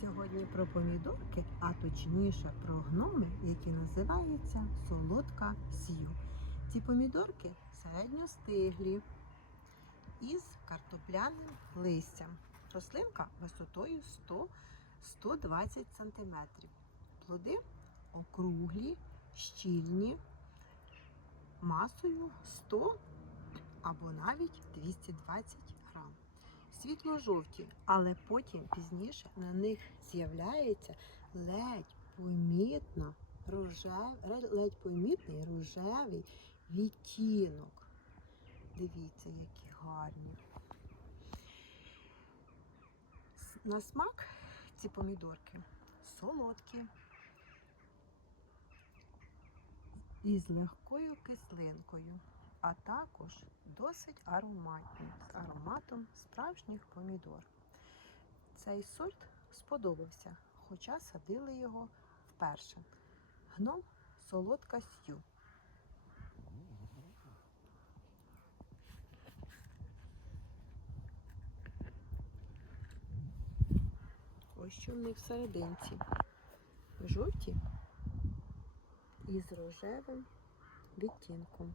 сьогодні про помідорки, а точніше про гноми, які називаються солодка сью. Ці помідорки середньостиглі із картопляним листям. Рослинка висотою 100-120 см. Плоди округлі, щільні, масою 100 або навіть 220 грам. Світло-жовті, але потім пізніше на них з'являється ледь помітна рожев... ледь помітний рожевий відтінок. Дивіться, які гарні. На смак ці помідорки солодкі із легкою кислинкою, а також досить ароматні з ароматом справжніх помідор. Цей сорт сподобався, хоча садили його вперше. Гном солодка сью. Ось що в них всерединці. Жовті із рожевим відтінком.